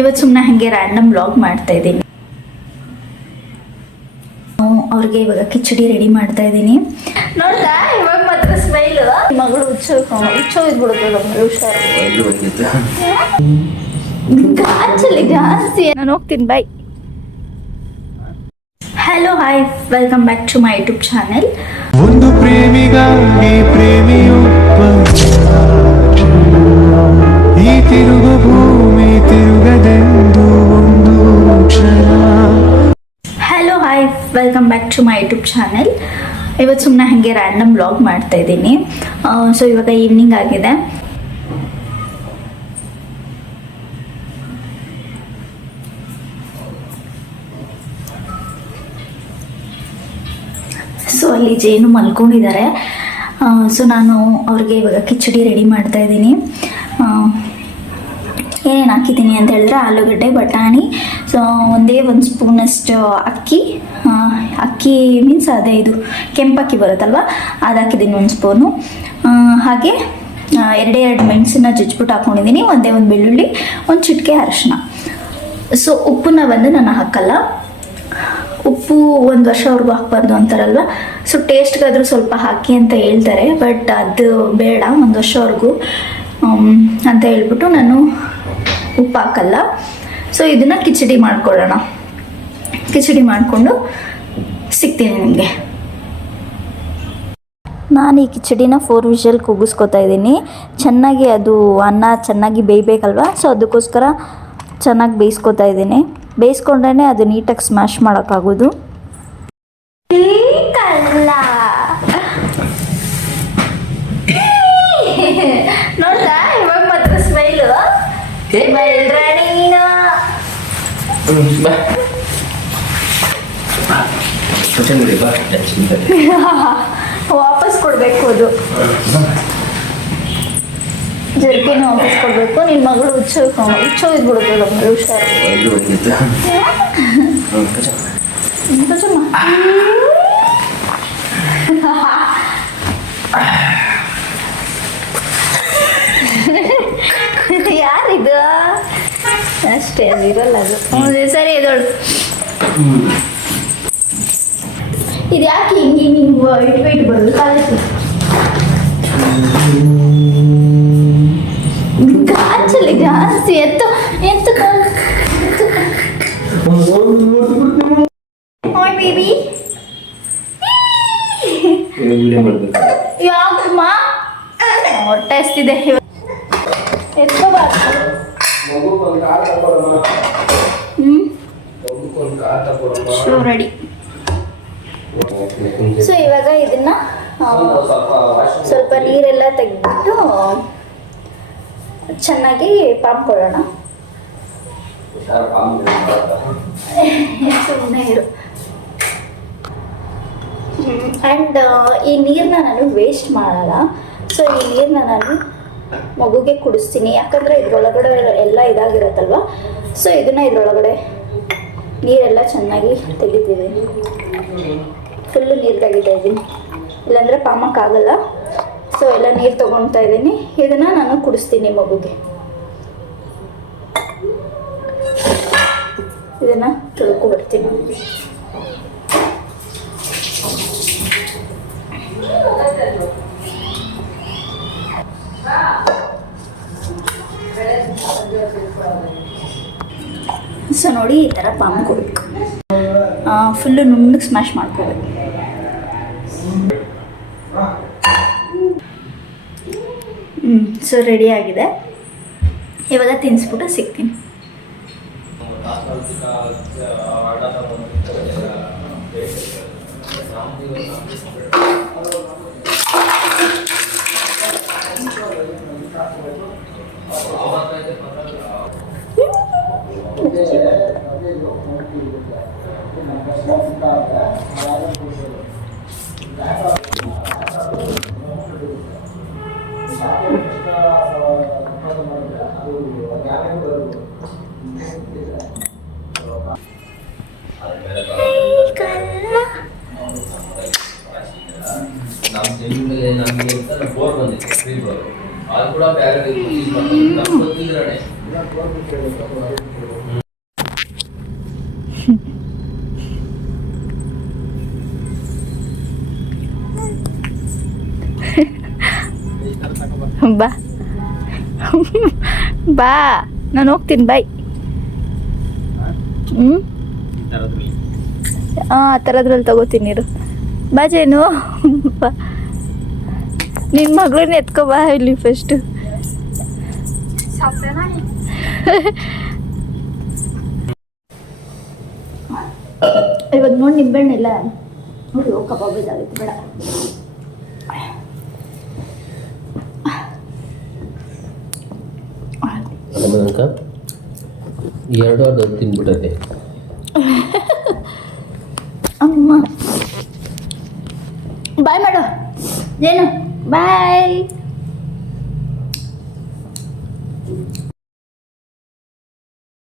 ಇವತ್ತು ಸುಮ್ಮನೆ ಹಾಗೆ ರ್ಯಾಂಡಮ್ ವ್ಲಾಗ್ ಮಾಡ್ತಾ ಇದ್ದೀನಿ. ಅವ್ರಿಗೆ ಇವಾಗ ಕಿಚಡಿ ರೆಡಿ ಮಾಡ್ತಾ ಇದ್ದೀನಿ. ನೋಡ್ದಾ ಇವಾಗ ಮಾತ್ರ ಸ್ಮೈಲು. ಮಗಳು ಹುಚ್ಚೋಗಿದ್ಬಿಡುತ್ತೆ ಹುಷಾರು. ಗಾಚಲ್ಲಿ ಜಾಸ್ತಿ. ನಾನು ಹೋಗ್ತೀನಿ, bye. Hello, hi, welcome back to my YouTube channel. ಒಂದು ಪ್ರೇಮಿಗಾಗಿ ಪ್ರೇಮಿಯೊಬ್ಬ ಈ ತಿರುಗು ಭೂಮಿ ತಿರುಗದೆಂದು ಒಂದು ಕ್ಷಣ. Hello, hi, welcome back to my YouTube channel. ಇವತ್ತು ಸುಮ್ಮನೆ ಹಾಗೆ ರ್ಯಾಂಡಮ್ ವ್ಲಾಗ್ ಮಾಡ್ತಾ ಇದ್ದೀನಿ. ಸೊ ಇವಾಗ ಈವ್ನಿಂಗ್ ಆಗಿದೆ. ಸೊ ಅಲ್ಲಿ ಜೇನು ಮಲ್ಕೊಂಡಿದ್ದಾರೆ. ಸೊ ನಾನು ಅವ್ರಿಗೆ ಇವಾಗ ಕಿಚಡಿ ರೆಡಿ ಮಾಡ್ತಾ ಇದ್ದೀನಿ. ಏನೇನು ಹಾಕಿದ್ದೀನಿ ಅಂತ ಹೇಳಿದ್ರೆ ಆಲೂಗಡ್ಡೆ, ಬಟಾಣಿ, ಸೊ ಒಂದೇ ಒಂದು ಸ್ಪೂನಷ್ಟು ಅಕ್ಕಿ ಮೀನ್ಸ್ ಅದೇ ಇದು ಕೆಂಪಕ್ಕಿ ಬರುತ್ತಲ್ವ, ಅದು ಹಾಕಿದ್ದೀನಿ ಒಂದು ಸ್ಪೂನು. ಹಾಗೆ ಎರಡು ಮೆಣಸನ್ನ ಜಜ್ಜಿಬಿಟ್ಟು ಹಾಕ್ಕೊಂಡಿದ್ದೀನಿ, ಒಂದೇ ಒಂದು ಬೆಳ್ಳುಳ್ಳಿ, ಒಂದು ಚಿಟಿಕೆ ಅರಿಶಿನ. ಸೊ ಉಪ್ಪನ್ನ ಬಂದು ನಾನು ಹಾಕಲ್ಲ. ಉಪ್ಪು 1 ವರ್ಷವರೆಗೂ ಹಾಕ್ಬಾರ್ದು ಅಂತಾರಲ್ವ, ಸೊ ಟೇಸ್ಟ್ಗಾದರೂ ಸ್ವಲ್ಪ ಹಾಕಿ ಅಂತ ಹೇಳ್ತಾರೆ, ಬಟ್ ಅದು ಬೇಡ 1 ವರ್ಷವರೆಗೂ ಅಂತ ಹೇಳ್ಬಿಟ್ಟು ನಾನು ಉಪ್ಪು ಹಾಕಲ್ಲ. ಸೊ ಇದನ್ನು ಕಿಚಡಿ ಮಾಡ್ಕೊಳ್ಳೋಣ. ಕಿಚಡಿ ಮಾಡಿಕೊಂಡು ಸಿಗ್ತೀನಿ ನಿಮಗೆ. ನಾನು ಈ ಕಿಚಡಿನ 4 ವಿಷಲ್ ಕೂಗಿಸ್ಕೊತಾ ಇದ್ದೀನಿ. ಚೆನ್ನಾಗಿ ಅದು ಅನ್ನ ಚೆನ್ನಾಗಿ ಬೇಯಬೇಕಲ್ವ, ಸೊ ಅದಕ್ಕೋಸ್ಕರ ಚೆನ್ನಾಗಿ ಬೇಯಿಸ್ಕೊತಾ ಇದ್ದೀನಿ. ಬೇಯಿಸ್ಕೊಂಡ್ರೆ ಅದು ನೀಟಾಗಿ ಸ್ಮ್ಯಾಶ್ ಮಾಡೋಕ್ಕಾಗೋದು. ನೋಡ್ದಾ ಇವಾಗ ಮಾತ್ರ ಸ್ಮೈಲು. ವಾಪಸ್ ಕೊಡ್ಬೇಕು, ಅದು ಜರ್ಕಿನ ವಾಪಸ್ ಕೊಡ್ಬೇಕು. ನಿನ್ನ ಮಗಳು ಹುಚ್ಚೋಗಿದ್ಬಿಡುತ್ತೆ ಹುಷಾರು. ಯಾರಿದು? ಅಷ್ಟೇ, ಅದು ಇರಲ್ಲ ಅದು. ಸರಿ ಇದೋಳು. ಇದು ಯಾಕೆ ಹಿಂಗೆ ಇಟ್ಬಿಟ್ಟು ಬರೋದು ಕಾಲೇಜ್? ಗಾಚಲ್ಲಿ ಜಾಸ್ತಿ ಎತ್ತು ಬೇಬಿ. ಯಾಕಮ್ಮ ಹೊಟ್ಟೆ ಹಸ್ತಿದೆ, ಎತ್ಕೋಬಾರ್ದು. Show ready. ಸೊ ಇವಾಗ ಇದನ್ನ ಸ್ವಲ್ಪ ನೀರೆಲ್ಲ ತೆಗೆದ್ಬಿಟ್ಟು ಚೆನ್ನಾಗಿ ಪಾಮ್ಕೊಳ್ಳೋಣ. ಸುಮ್ಮನೆ ಇರು. ಆ್ಯಂಡ್ ಈ ನೀರನ್ನ ನಾನು ವೇಸ್ಟ್ ಮಾಡಲ್ಲ. ಸೊ ಈ ನೀರನ್ನ ನಾನು ಮಗುಗೆ ಕುಡಿಸ್ತೀನಿ, ಯಾಕಂದರೆ ಇದ್ರೊಳಗಡೆ ಎಲ್ಲ ಇದಾಗಿರುತ್ತಲ್ವ. ಸೊ ಇದನ್ನು ಇದ್ರೊಳಗಡೆ ನೀರೆಲ್ಲ ಚೆನ್ನಾಗಿ ತೆಗಿತಿದ್ದೀನಿ. ಫುಲ್ಲು ನೀರು ತೆಗಿತಾ ಇದ್ದೀನಿ, ಇಲ್ಲಾಂದರೆ ಪಾಮಕ್ಕಾಗಲ್ಲ. ಸೊ ಎಲ್ಲ ನೀರು ತೊಗೊಳ್ತಾ ಇದ್ದೀನಿ. ಇದನ್ನು ನಾನು ಕುಡಿಸ್ತೀನಿ ಮಗುಗೆ. ಇದನ್ನು ತೊಳ್ಕೊಬಿಡ್ತೀನಿ. ಸೊ ನೋಡಿ, ಈ ಥರ ಪಾಮ್ಕೋಬೇಕು. ಫುಲ್ಲು ನುಣ್ಣಗೆ ಸ್ಮ್ಯಾಶ್ ಮಾಡ್ಕೋಬೇಕು. ಸೊ ರೆಡಿ ಆಗಿದೆ. ಇವಾಗ ತಿನ್ನಿಸ್ಬಿಟ್ಟು ಸಿಗ್ತೀನಿ. ಬಾ ಬಾ ನಾನು ಹೋಗ್ತೀನಿ ಬಾಯ್. ಹ್ಞೂ ಆ ಥರದ್ರಲ್ಲಿ ತಗೋತೀನಿ ಇರು. ಬಾ ಜೇನು ಬಾ. ನಿನ್ನ ಮಗಳನ್ನ ಎತ್ಕೊ ಬಾ ಇಲ್ಲಿ ಫಸ್ಟು. ಇವಾಗ ನೋಡಿ ನಿಂಬೆಹಣ್ಣಿಲ್ಲ ನೋಡಿ ಕಬಾಬ್ ಇದಾಗಿತ್ತು ಬೇಡ. ಅಕ್ಕ 2 ಅದು ತಿನ್ಬಿಟ್ಟೈತೆ. ಅಮ್ಮ ಬಾಯ್ ಮಾಡು ಏನು ಬಾಯ್.